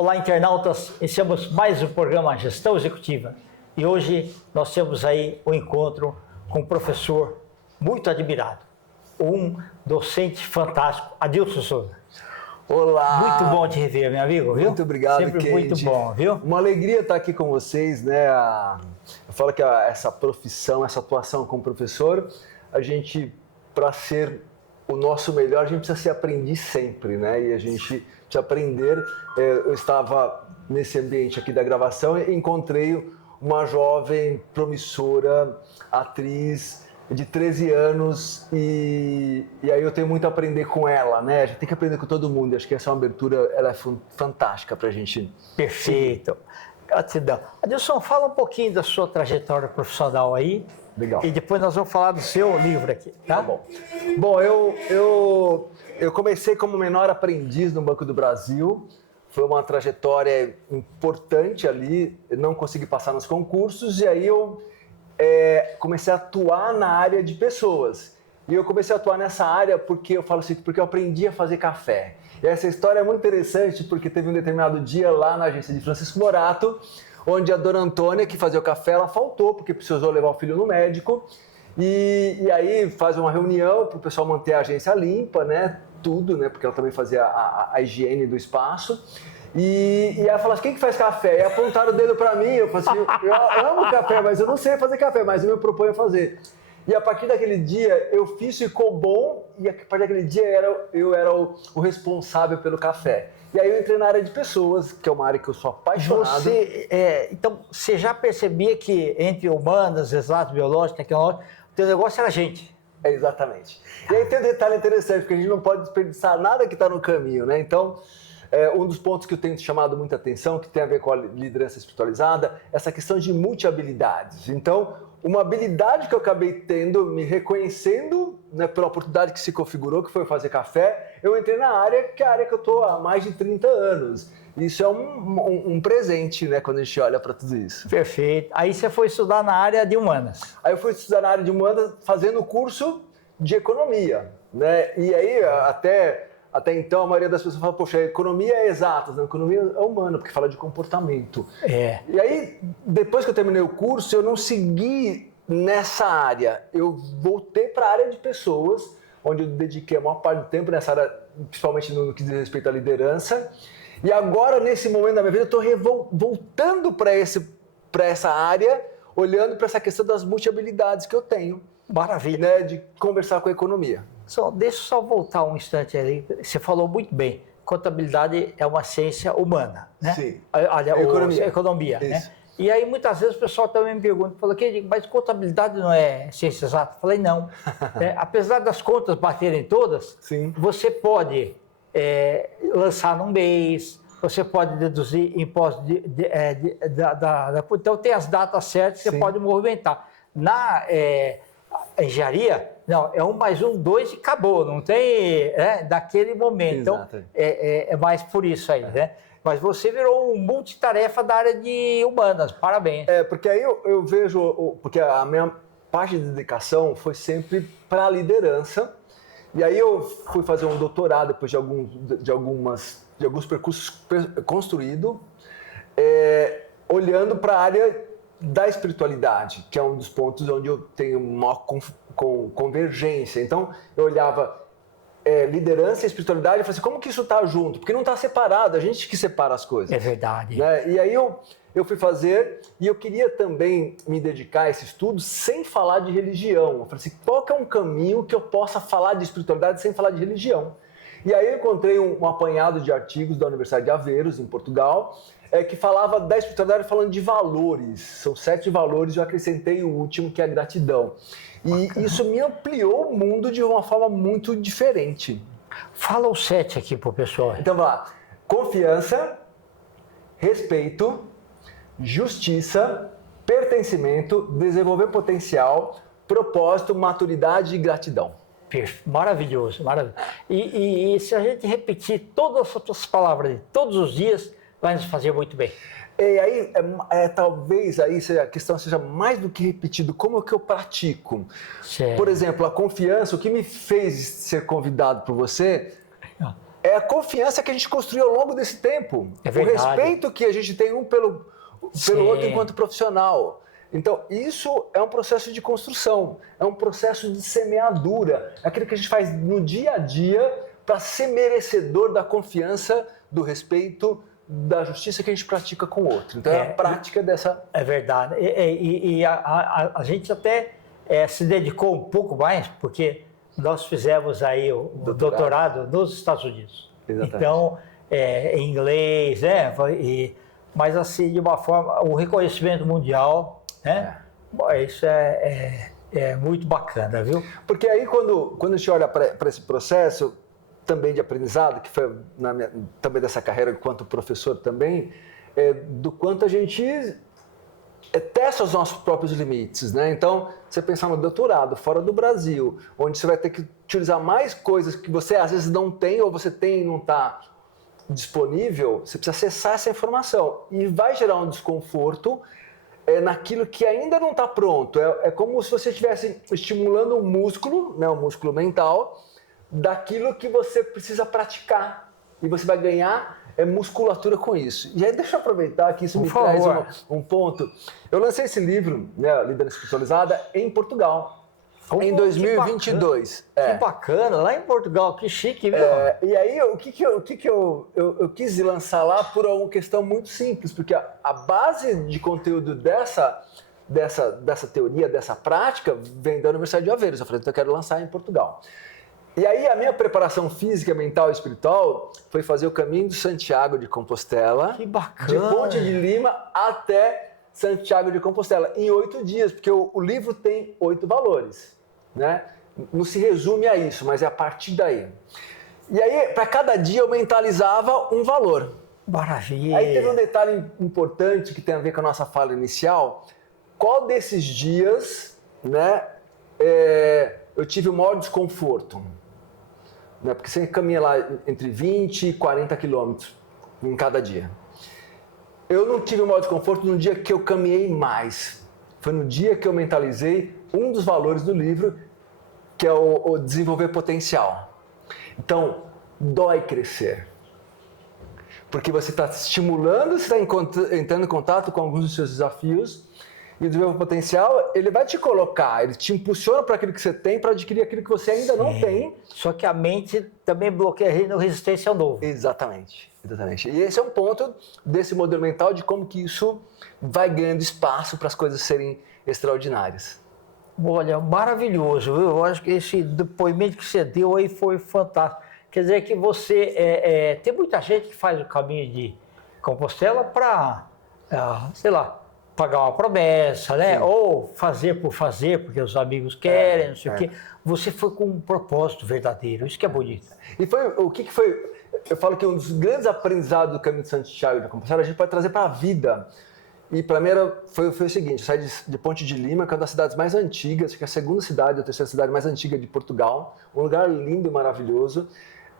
Olá, internautas. Iniciamos mais um programa Gestão Executiva. E hoje nós temos aí um encontro com um professor muito admirado, um docente fantástico, Adilson Souza. Olá! Muito bom te rever, meu amigo, viu? Muito obrigado, Sempre Kendi. muito bom, viu? Uma alegria estar aqui com vocês, né? Eu falo que essa profissão, essa atuação como professor, a gente, para ser o nosso melhor, a gente precisa ser aprendiz sempre, né? E a gente precisa aprender. Eu estava nesse ambiente aqui da gravação e encontrei uma jovem promissora, atriz de 13 anos e aí eu tenho muito a aprender com ela, né? A gente tem que aprender com todo mundo. Acho que essa é uma abertura, ela é fantástica pra gente. Perfeito. Gratidão. Adilson, fala um pouquinho da sua trajetória profissional aí. Legal. E depois nós vamos falar do seu livro aqui, tá? Tá bom. Bom, eu comecei como menor aprendiz no Banco do Brasil. Foi uma trajetória importante ali. Eu não consegui passar nos concursos e aí eu comecei a atuar na área de pessoas. E eu comecei a atuar nessa área porque eu falo assim, porque eu aprendi a fazer café. E essa história é muito interessante porque teve um determinado dia lá na agência de Francisco Morato, onde a dona Antônia, que fazia o café, ela faltou porque precisou levar o filho no médico. E aí faz uma reunião para o pessoal manter a agência limpa, né? Tudo, né? Porque ela também fazia a higiene do espaço. E ela falou assim, quem que faz café? E apontaram o dedo para mim, eu falei assim, eu amo café, mas eu não sei fazer café, mas eu me proponho a fazer. E a partir daquele dia, eu fiz, ficou bom, e a partir daquele dia eu era o responsável pelo café. E aí eu entrei na área de pessoas, que é uma área que eu sou apaixonado. Então, você já percebia que entre humanas, exato, biológico, tecnológico, o teu negócio era gente. Exatamente. E aí tem um detalhe interessante, porque a gente não pode desperdiçar nada que está no caminho, né? Então, um dos pontos que eu tenho chamado muita atenção, que tem a ver com a liderança espiritualizada, é essa questão de multi-habilidades. Então, uma habilidade que eu acabei tendo, me reconhecendo, né, pela oportunidade que se configurou, que foi fazer café, eu entrei na área, que é a área que eu estou há mais de 30 anos. Isso é um presente, né, quando a gente olha para tudo isso. Perfeito. Aí você foi estudar na área de humanas. Aí eu fui estudar na área de humanas fazendo curso de economia, né? E aí até então a maioria das pessoas fala, poxa, a economia é exatas, a economia é humana, porque fala de comportamento. E aí, depois que eu terminei o curso, eu não segui nessa área. Eu voltei para a área de pessoas, onde eu dediquei a maior parte do tempo nessa área, principalmente no que diz respeito à liderança. E agora, nesse momento da minha vida, eu estou voltando para essa área, olhando para essa questão das multi-habilidades que eu tenho. Maravilha. Né, de conversar com a economia. Deixa eu só voltar um instante ali. Você falou muito bem. Contabilidade é uma ciência humana, né? Sim. Economia, né? E aí muitas vezes o pessoal também me pergunta, mas contabilidade não é ciência exata? Eu falei, não. Apesar das contas baterem todas, sim, você pode lançar num mês, você pode deduzir impostos então tem as datas certas que você pode movimentar. Na engenharia, não, é 1 mais 1, 2 e acabou, não tem daquele momento. Exato. Então, é mais por isso aí, né? Mas você virou um multitarefa da área de humanas, parabéns. Porque aí eu vejo, porque a minha parte de dedicação foi sempre para a liderança, e aí eu fui fazer um doutorado depois de alguns percursos construídos, olhando para a área da espiritualidade, que é um dos pontos onde eu tenho maior convergência. Então, eu olhava liderança e espiritualidade e falei assim, como que isso está junto? Porque não está separado, a gente que separa as coisas. É verdade. Né? E aí eu fui fazer, e eu queria também me dedicar a esse estudo sem falar de religião. Eu falei assim, qual que é um caminho que eu possa falar de espiritualidade sem falar de religião? E aí eu encontrei um apanhado de artigos da Universidade de Aveiro, em Portugal, que falava da espiritualidade falando de valores. São 7 valores, eu acrescentei o último, que é a gratidão. E isso me ampliou o mundo de uma forma muito diferente. Fala o 7 aqui pro pessoal. Então, vamos lá. Confiança, respeito, justiça, pertencimento, desenvolver potencial, propósito, maturidade e gratidão. Maravilhoso, maravilhoso. E se a gente repetir todas as outras palavras de todos os dias, vai nos fazer muito bem. E aí, talvez aí a questão seja mais do que repetido, como que eu pratico. Certo. Por exemplo, a confiança, o que me fez ser convidado por você é a confiança que a gente construiu ao longo desse tempo. É o verdade. respeito que a gente tem um pelo outro enquanto profissional. Então, isso é um processo de construção, é um processo de semeadura, é aquilo que a gente faz no dia a dia para ser merecedor da confiança, do respeito, da justiça que a gente pratica com o outro. Então, é a prática dessa... É verdade. E a gente até se dedicou um pouco mais, porque nós fizemos aí o doutorado nos Estados Unidos. Exatamente. Então, em inglês, né? Mas assim, de uma forma, o reconhecimento mundial, né? Bom, isso é muito bacana, viu? Porque aí, quando a gente olha para esse processo também de aprendizado, que foi também dessa carreira enquanto professor também, do quanto a gente testa os nossos próprios limites, né? Então, você pensar no doutorado fora do Brasil, onde você vai ter que utilizar mais coisas que você às vezes não tem, ou você tem e não está disponível, você precisa acessar essa informação. E vai gerar um desconforto naquilo que ainda não está pronto. É como se você estivesse estimulando um músculo, né, um músculo mental, daquilo que você precisa praticar. E você vai ganhar musculatura com isso. E aí deixa eu aproveitar que isso me traz um ponto. Eu lancei esse livro, né, Liderança Espiritualizada, em Portugal, em 2022. Que bacana, lá em Portugal, que chique, viu? E aí, o que eu quis lançar lá por uma questão muito simples, porque a base de conteúdo dessa teoria, dessa prática, vem da Universidade de Aveiro. Eu falei, então eu quero lançar em Portugal. E aí a minha preparação física, mental e espiritual foi fazer o caminho de Santiago de Compostela. Que bacana! De Ponte de Lima até Santiago de Compostela, em 8 dias, porque o livro tem 8 valores, né? Não se resume a isso, mas é a partir daí. E aí, para cada dia eu mentalizava um valor. Maravilha! Aí teve um detalhe importante que tem a ver com a nossa fala inicial. Qual desses dias, né, eu tive o maior desconforto? Né? Porque você caminha lá entre 20 e 40 quilômetros em cada dia. Eu não tive o maior desconforto no dia que eu caminhei mais. Foi no dia que eu mentalizei um dos valores do livro, que é o desenvolver potencial. Então, dói crescer. Porque você está estimulando, você está entrando em contato com alguns dos seus desafios, e o desenvolver potencial, ele vai te colocar, ele te impulsiona para aquilo que você tem, para adquirir aquilo que você ainda não tem. Só que a mente também bloqueia a resistência ao novo. Exatamente. E esse é um ponto desse modelo mental de como que isso vai ganhando espaço para as coisas serem extraordinárias. Olha, maravilhoso, viu? Eu acho que esse depoimento que você deu aí foi fantástico. Quer dizer que você... tem muita gente que faz o caminho de Compostela para, sei lá, pagar uma promessa, né? Sim. Ou fazer por fazer, porque os amigos querem, não sei o quê. Você foi com um propósito verdadeiro, isso que é bonito. E o que foi... Eu falo que um dos grandes aprendizados do caminho de Santiago de Compostela a gente pode trazer para a vida. E para mim foi o seguinte, eu saí de Ponte de Lima, que é uma das cidades mais antigas, acho que é a segunda cidade, ou a terceira cidade mais antiga de Portugal, um lugar lindo e maravilhoso.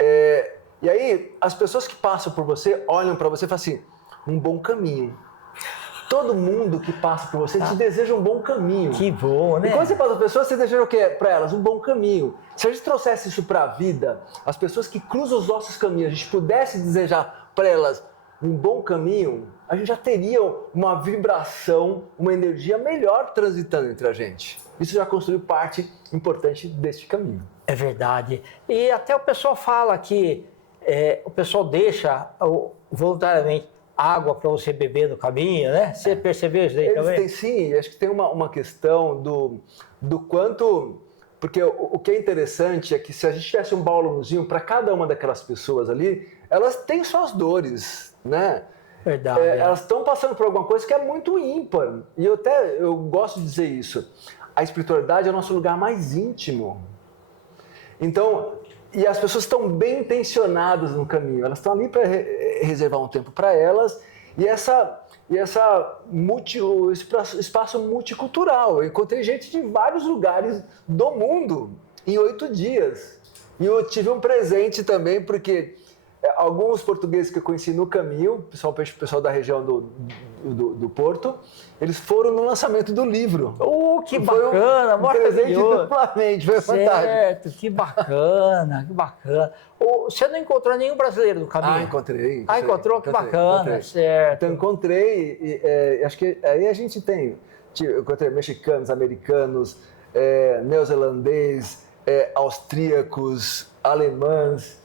E aí, as pessoas que passam por você, olham para você e falam assim, um bom caminho. Todo mundo que passa por você te deseja um bom caminho. Que bom, né? E quando você passa por pessoas, você deseja o quê para elas? Um bom caminho. Se a gente trouxesse isso para a vida, as pessoas que cruzam os nossos caminhos, a gente pudesse desejar para elas um bom caminho, a gente já teria uma vibração, uma energia melhor transitando entre a gente. Isso já construiu parte importante deste caminho. É verdade. E até o pessoal fala que o pessoal deixa voluntariamente água para você beber no caminho, né? Você percebeu isso daí também? Tem, sim, acho que tem uma questão do quanto... Porque o que é interessante é que se a gente tivesse um balãozinho para cada uma daquelas pessoas ali, elas têm suas dores, né? Verdade. Elas estão passando por alguma coisa que é muito ímpar. E eu gosto de dizer isso. A espiritualidade é o nosso lugar mais íntimo. Então, e as pessoas estão bem intencionadas no caminho. Elas estão ali para reservar um tempo para elas. E esse espaço multicultural. Eu encontrei gente de vários lugares do mundo em 8 dias. E eu tive um presente também, porque alguns portugueses que eu conheci no caminho, pessoal da região do Porto, eles foram no lançamento do livro. Que bacana, maravilhoso. Duplamente, foi fantástico. Certo, que bacana, que bacana. Você não encontrou nenhum brasileiro no caminho? Encontrei. Encontrou? Que bacana, certo. Então, encontrei, acho que aí a gente tem, eu encontrei mexicanos, americanos, neozelandês, austríacos, alemães,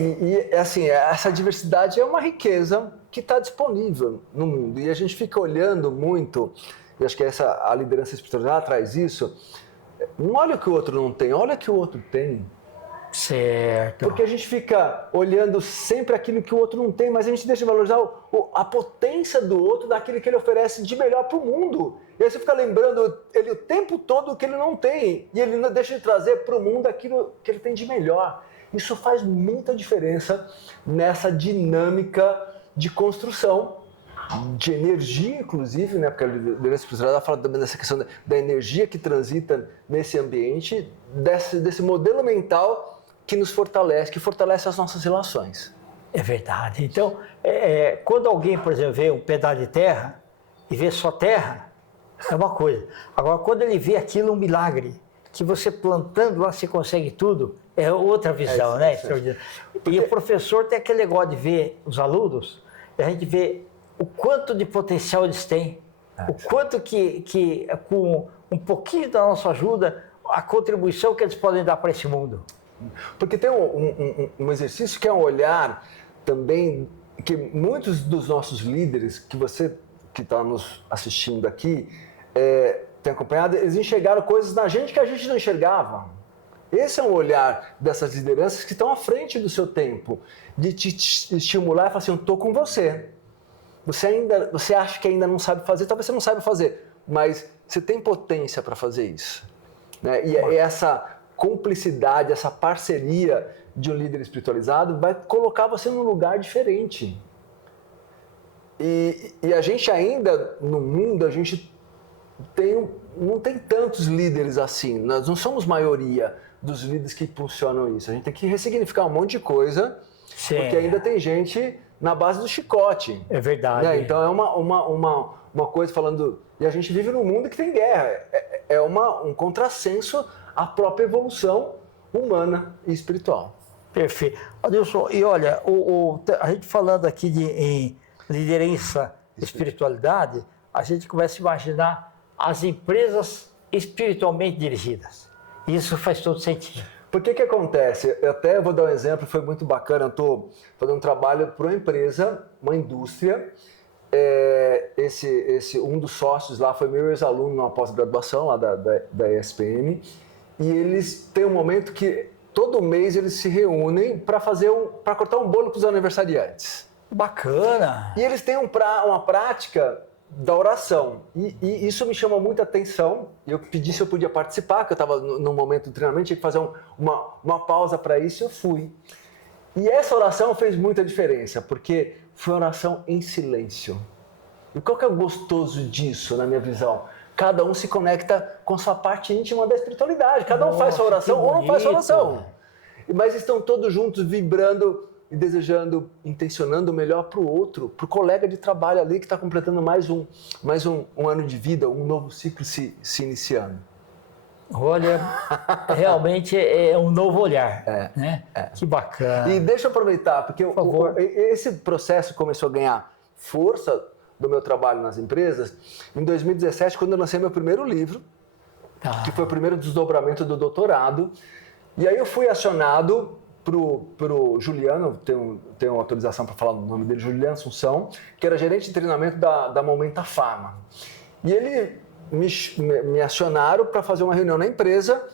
e assim, essa diversidade é uma riqueza que está disponível no mundo. E a gente fica olhando muito, e acho que a liderança espiritual traz isso, não olha o que o outro não tem, olha o que o outro tem. Certo. Porque a gente fica olhando sempre aquilo que o outro não tem, mas a gente deixa de valorizar a potência do outro, daquilo que ele oferece de melhor para o mundo. E aí você fica lembrando ele o tempo todo o que ele não tem, e ele não deixa de trazer para o mundo aquilo que ele tem de melhor. Isso faz muita diferença nessa dinâmica de construção, de energia, inclusive, né? Porque a liderança espiritual fala também dessa questão da energia que transita nesse ambiente, desse modelo mental que nos fortalece, que fortalece as nossas relações. É verdade. Então, quando alguém, por exemplo, vê um pedaço de terra e vê só terra, é uma coisa. Agora, quando ele vê aquilo, um milagre, que você plantando lá você consegue tudo, é outra visão, né? E o professor tem aquele negócio de ver os alunos, a gente vê o quanto de potencial eles têm, o quanto que com um pouquinho da nossa ajuda, a contribuição que eles podem dar para esse mundo. Porque tem um exercício que é um olhar também, que muitos dos nossos líderes, que você que está nos assistindo aqui, tem acompanhado, eles enxergaram coisas na gente que a gente não enxergava. Esse é um olhar dessas lideranças que estão à frente do seu tempo, de te estimular e falar assim, eu estou com você. Você acha que ainda não sabe fazer, talvez você não saiba fazer, mas você tem potência para fazer isso. Né? E essa cumplicidade, essa parceria de um líder espiritualizado vai colocar você num lugar diferente. E a gente ainda, no mundo, a gente não tem tantos líderes assim. Nós não somos maioria dos líderes que impulsionam isso. A gente tem que ressignificar um monte de coisa, porque ainda tem gente na base do chicote. É verdade. Né? Então é uma coisa falando... E a gente vive num mundo que tem guerra. É um contrassenso à própria evolução humana e espiritual. Perfeito. Adilson, e olha, a gente falando aqui em liderança e espiritualidade, a gente começa a imaginar as empresas espiritualmente dirigidas. Isso faz todo sentido. Por que acontece? Eu até vou dar um exemplo, foi muito bacana. Eu estou fazendo um trabalho para uma empresa, uma indústria. Um dos sócios lá foi meu ex-aluno numa pós-graduação lá da ESPM. E eles têm um momento que todo mês eles se reúnem para cortar um bolo para os aniversariantes. Bacana! E eles têm uma prática da oração. E isso me chama muita atenção. Eu pedi se eu podia participar, que eu estava num momento de treinamento, tinha que fazer uma pausa para isso, e eu fui. E essa oração fez muita diferença, porque foi oração em silêncio. E qual que é o gostoso disso, na minha visão? Cada um se conecta com sua parte íntima da espiritualidade. Cada um faz sua oração ou não faz sua oração. Mas estão todos juntos vibrando e desejando, intencionando o melhor para o outro, para o colega de trabalho ali que está completando mais um ano de vida, um novo ciclo se iniciando. Olha, realmente é um novo olhar, né? Que bacana. E deixa eu aproveitar, porque esse processo começou a ganhar força do meu trabalho nas empresas em 2017, quando eu lancei meu primeiro livro, que foi o primeiro desdobramento do doutorado. E aí eu fui acionado pro Juliano, tenho autorização para falar o nome dele, Juliano Assunção, que era gerente de treinamento da Momenta Pharma. E ele me acionaram para fazer uma reunião na empresa.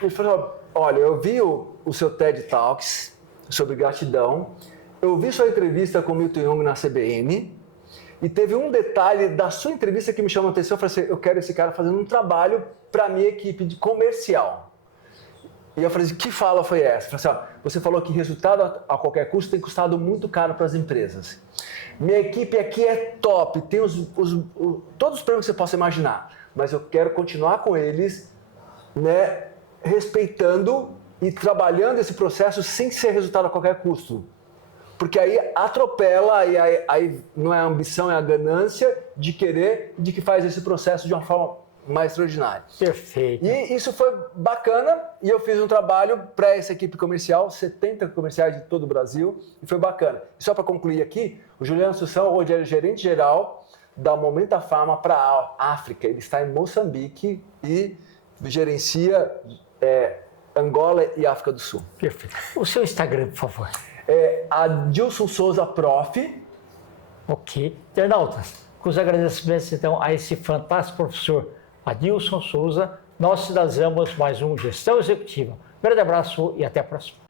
Ele falou, olha, eu vi o seu TED Talks sobre gratidão, eu vi sua entrevista com o Milton Jung na CBN, e teve um detalhe da sua entrevista que me chamou a atenção. Eu falei assim, eu quero esse cara fazendo um trabalho para a minha equipe de comercial. E eu falei assim, que fala foi essa? Eu falei assim, você falou que resultado a qualquer custo tem custado muito caro para as empresas. Minha equipe aqui é top, tem todos os prêmios que você possa imaginar, mas eu quero continuar com eles, né, respeitando e trabalhando esse processo sem ser resultado a qualquer custo. Porque aí atropela, e aí não é a ambição, é a ganância de querer, de que faz esse processo de uma forma mais extraordinária. Perfeito. E isso foi bacana, e eu fiz um trabalho para essa equipe comercial, 70 comerciais de todo o Brasil, e foi bacana. E só para concluir aqui, o Juliano Assunção hoje é gerente geral da Momenta Pharma para a África. Ele está em Moçambique e gerencia Angola e África do Sul. Perfeito. O seu Instagram, por favor. Adilson Souza Prof. Ok. Internautas, com os agradecimentos então a esse fantástico professor Adilson Souza, nós finalizamos mais um Gestão Executiva. Um grande abraço e até a próxima.